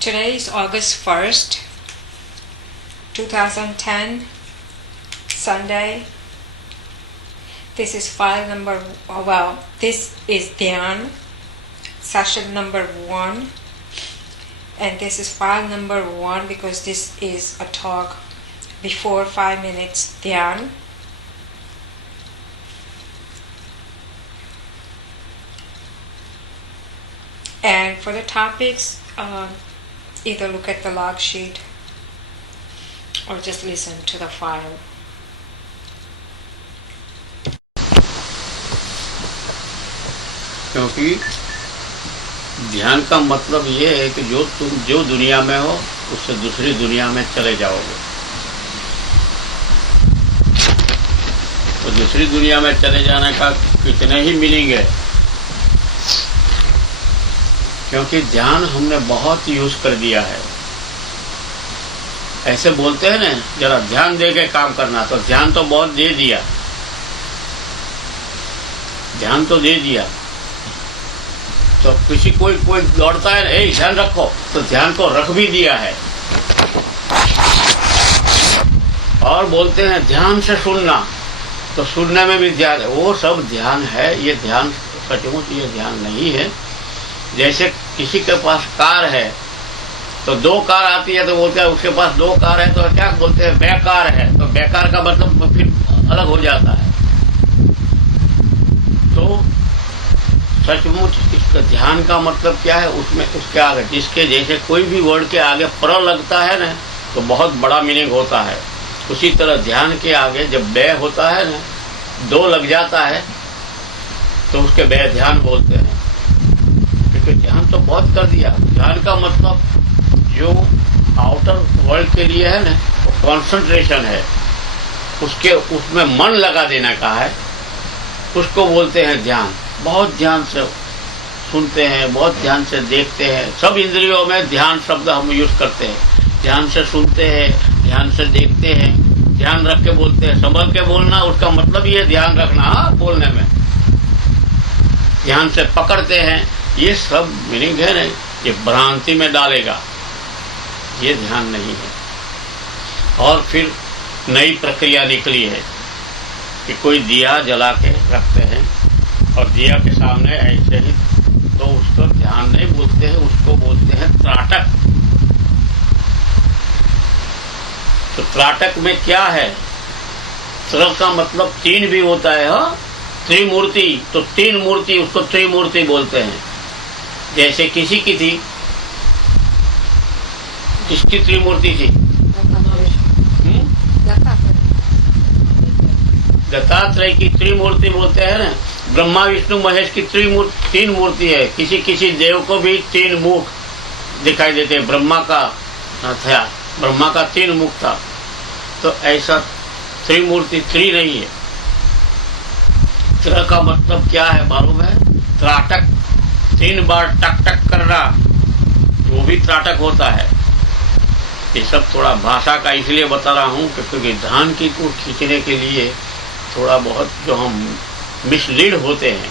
Today is August 1st, 2010, Sunday. This is this is Dhyan, session number 1. And this is file number 1 because this is a talk before 5 minutes Dhyan. And for the topics, either look at the log sheet or just listen to the file. क्योंकि ध्यान का मतलब ये है कि तुम जो दुनिया में हो उससे दूसरी दुनिया में चले जाओगे। तो दूसरी दुनिया में चले जाने का कितने ही मीनिंग है, क्योंकि ध्यान हमने बहुत यूज कर दिया है। ऐसे बोलते हैं ना, जरा ध्यान दे के काम करना, तो ध्यान तो बहुत दे दिया, ध्यान तो दे दिया। तो कोई दौड़ता है, ए ध्यान रखो, तो ध्यान को रख भी दिया है। और बोलते हैं ध्यान से सुनना, तो सुनने में भी ध्यान है। वो सब ध्यान है, ये ध्यान सचमुच ये ध्यान नहीं है। जैसे किसी के पास कार है, तो 2 कार आती है तो बोलते हैं उसके पास 2 कार है, तो क्या बोलते हैं बेकार है। तो बेकार का मतलब फिर अलग हो जाता है। तो सचमुच इसका ध्यान का मतलब क्या है, उसमें उसके आगे जिसके जैसे कोई भी वर्ड के आगे प्र लगता है ना, तो बहुत बड़ा मीनिंग होता है। उसी तरह ध्यान के आगे जब बे होता है ना, 2 लग जाता है, तो उसके बे ध्यान बोलते हैं। क्योंकि ध्यान तो बहुत कर दिया। ध्यान का मतलब जो आउटर वर्ल्ड के लिए है ना, वो कॉन्सेंट्रेशन है, उसमें मन लगा देने का है, उसको बोलते हैं ध्यान। बहुत ध्यान से सुनते हैं, बहुत ध्यान से देखते हैं। सब इंद्रियों में ध्यान शब्द हम यूज करते हैं। ध्यान से सुनते हैं, ध्यान से देखते हैं, ध्यान रख के बोलते हैं। संभल के बोलना, उसका मतलब ये ध्यान रखना बोलने में। ध्यान से पकड़ते हैं, ये सब मीनिंग है ना, ये भ्रांति में डालेगा, ये ध्यान नहीं है। और फिर नई प्रक्रिया निकली है कि कोई दिया जला के रखते हैं और दिया के सामने ऐसे ही, तो उसको ध्यान नहीं बोलते हैं, उसको बोलते हैं त्राटक। तो त्राटक में क्या है, त्र का मतलब 3 भी होता है। त्रिमूर्ति, तो 3 मूर्ति, उसको त्रिमूर्ति बोलते हैं। जैसे किसी की थी, किसकी त्रिमूर्ति थी? दत्तात्रेय की त्रिमूर्ति बोलते हैं ना। ब्रह्मा विष्णु महेश की 3 मूर्ति है। किसी देव को भी 3 मुख दिखाई देते हैं। ब्रह्मा का 3 मुख था। तो ऐसा त्रिमूर्ति 3 नहीं है। त्र का मतलब क्या है मालूम है? त्राटक, 3 बार टक टक करना, वो भी त्राटक होता है। ये सब थोड़ा भाषा का इसलिए बता रहा हूँ क्योंकि ध्यान की को खींचने के लिए थोड़ा बहुत जो हम मिसलीड होते हैं,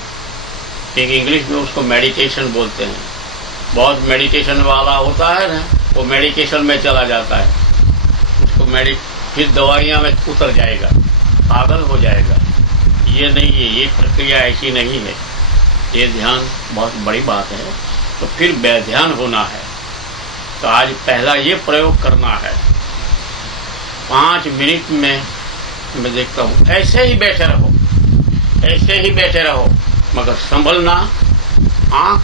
क्योंकि इंग्लिश में उसको मेडिटेशन बोलते हैं। बहुत मेडिटेशन वाला होता है ना, वो मेडिकेशन में चला जाता है, उसको फिर दवाइयाँ में उतर जाएगा, पागल हो जाएगा। ये नहीं है, ये प्रक्रिया ऐसी नहीं है। ये ध्यान बहुत बड़ी बात है। तो फिर बेध्यान होना है। तो आज पहला ये प्रयोग करना है। 5 मिनट में मैं देखता हूँ, ऐसे ही बैठे रहो, ऐसे ही बैठे रहो, मगर संभलना। आंख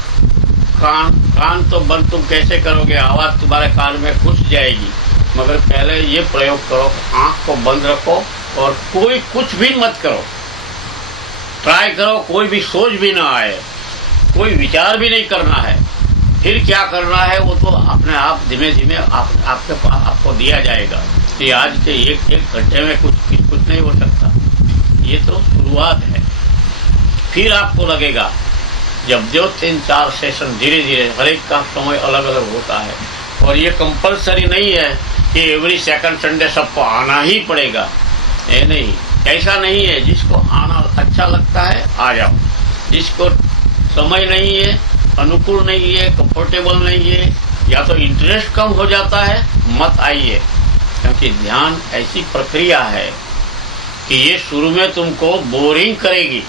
कान तो बंद तुम कैसे करोगे, आवाज तुम्हारे कान में घुस जाएगी। मगर पहले ये प्रयोग करो, आंख को बंद रखो और कोई कुछ भी मत करो। ट्राई करो, कोई भी सोच भी ना आए, कोई विचार भी नहीं करना है। फिर क्या करना है वो तो अपने आप धीमे धीमे आपको दिया जाएगा। कि आज के एक घंटे में कुछ नहीं हो सकता। ये तो शुरुआत है। फिर आपको लगेगा, जब जो 3-4 सेशन धीरे धीरे, हर एक का समय अलग अलग होता है। और ये कंपलसरी नहीं है कि एवरी सेकंड संडे सबको आना ही पड़ेगा। ये नहीं, ऐसा नहीं है। जिसको आना अच्छा लगता है आ जाओ, जिसको समय नहीं है, अनुकूल नहीं है, कंफर्टेबल नहीं है, या तो इंटरेस्ट कम हो जाता है, मत आइए, क्योंकि ध्यान ऐसी प्रक्रिया है कि ये शुरू में तुमको बोरिंग करेगी।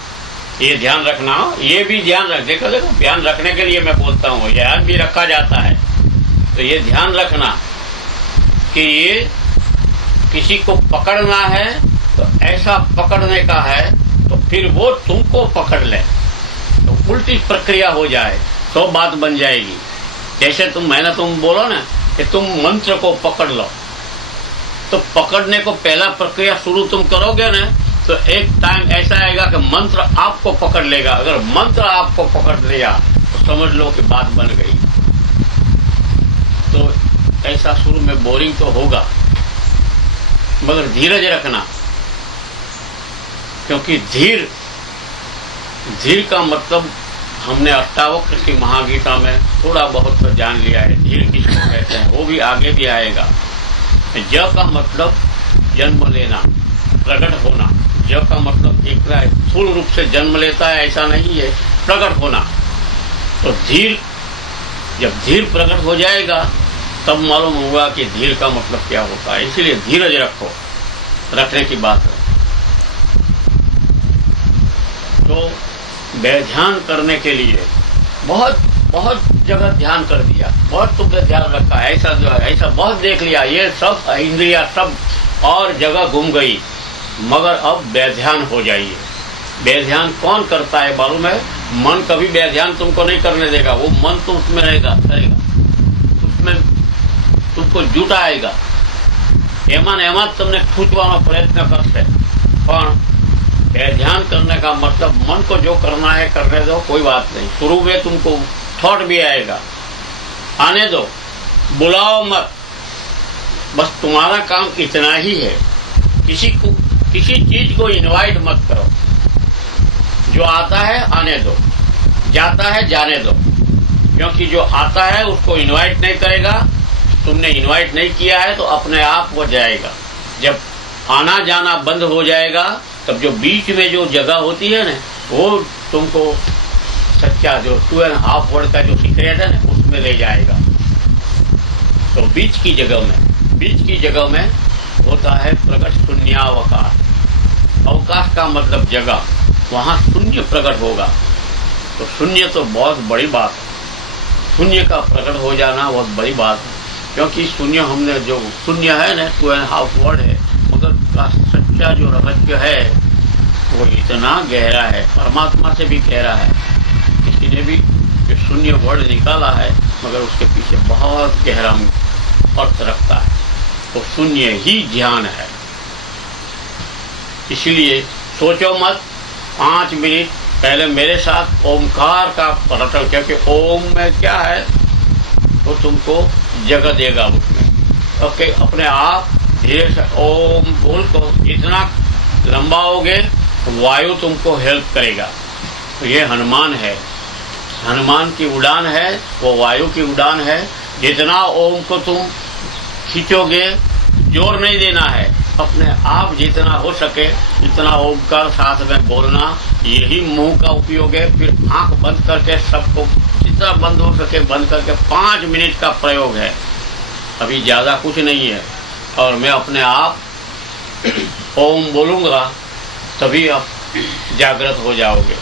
ये ध्यान रखना, ये भी ध्यान रख, देखो ध्यान रखने के लिए मैं बोलता हूँ, ध्यान भी रखा जाता है। तो ये ध्यान रखना कि ये किसी को पकड़ना है तो ऐसा पकड़ने का है तो फिर वो तुमको पकड़ ले, तो उल्टी प्रक्रिया हो जाए तो बात बन जाएगी। जैसे मैंने तुम बोलो ना कि तुम मंत्र को पकड़ लो, तो पकड़ने को पहला प्रक्रिया शुरू तुम करोगे ना, तो एक टाइम ऐसा आएगा कि मंत्र आपको पकड़ लेगा। अगर मंत्र आपको पकड़ लिया तो समझ लो कि बात बन गई। तो ऐसा शुरू में बोरिंग तो होगा, मगर धीरज रखना, क्योंकि धीर का मतलब हमने अष्टावक्र की महागीता में थोड़ा बहुत तो जान लिया है। धीर किसको कहते हैं वो भी आगे भी आएगा। ज का मतलब जन्म लेना, प्रकट होना। ज का मतलब एक स्थूल रूप से जन्म लेता है ऐसा नहीं है, प्रकट होना। तो धीर, जब धीर प्रकट हो जाएगा तब मालूम होगा कि धीर का मतलब क्या होता है। इसीलिए धीरज रखो, रखने की बात है। तो ध्यान करने के लिए बहुत जगह ध्यान कर दिया, बहुत तुमने ध्यान रखा, ऐसा जो है ऐसा बहुत देख लिया, ये सब इंद्रिया सब और जगह घूम गई, मगर अब बेध्यान हो जाइए। बेध्यान कौन करता है मालूम है? मन कभी बेध्यान तुमको नहीं करने देगा। वो मन तो उसमें रहेगा, करेगा, उसमें तुमको जुटाएगा। एमा तुमने खूंचવાનો प्रयत्न करते, પણ ध्यान करने का मतलब मन को जो करना है करने दो, कोई बात नहीं। शुरू में तुमको थॉट भी आएगा, आने दो, बुलाओ मत। बस तुम्हारा काम इतना ही है, किसी चीज को इनवाइट मत करो। जो आता है आने दो, जाता है जाने दो, क्योंकि जो आता है उसको इनवाइट नहीं करेगा। तुमने इनवाइट नहीं किया है तो अपने आप वो जाएगा। जब आना जाना बंद हो जाएगा तब जो बीच में जो जगह होती है ना, वो तुमको सच्चा जो 2.5 वर्ड का जो सीक्रेट है ना उसमें ले जाएगा। तो बीच की जगह में होता है प्रकट शून्यावकाश। अवकाश का मतलब जगह, वहां शून्य प्रकट होगा। तो शून्य तो बहुत बड़ी बात है, शून्य का प्रकट हो जाना बहुत बड़ी बात है। क्योंकि शून्य हमने जो शून्य है ना 2.5 वर्ड है, मगर का सच्चा जो रहस्य है वो इतना गहरा है, परमात्मा से भी गहरा है। किसी ने भी जो शून्य वर्ड निकाला है मगर उसके पीछे बहुत गहरा अर्थ रखता है। तो शून्य ही ध्यान है। इसलिए सोचो मत, 5 मिनट पहले मेरे साथ ओमकार का रटल, क्योंकि ओम में क्या है तो तुमको जगह देगा उसमें। ओके, अपने आप धीरे से ओम बोल को इतना लंबाओगे वायु तुमको हेल्प करेगा। तो ये हनुमान है, हनुमान की उड़ान है, वो वायु की उड़ान है। जितना ओम को तुम खींचोगे, जोर नहीं देना है, अपने आप जितना हो सके इतना ओमकार साथ में बोलना। यही मुंह का उपयोग है। फिर आंख बंद करके सबको जितना बंद हो सके बंद करके 5 मिनट का प्रयोग है, अभी ज्यादा कुछ नहीं है। और मैं अपने आप ओम बोलूंगा तभी आप जागृत हो जाओगे।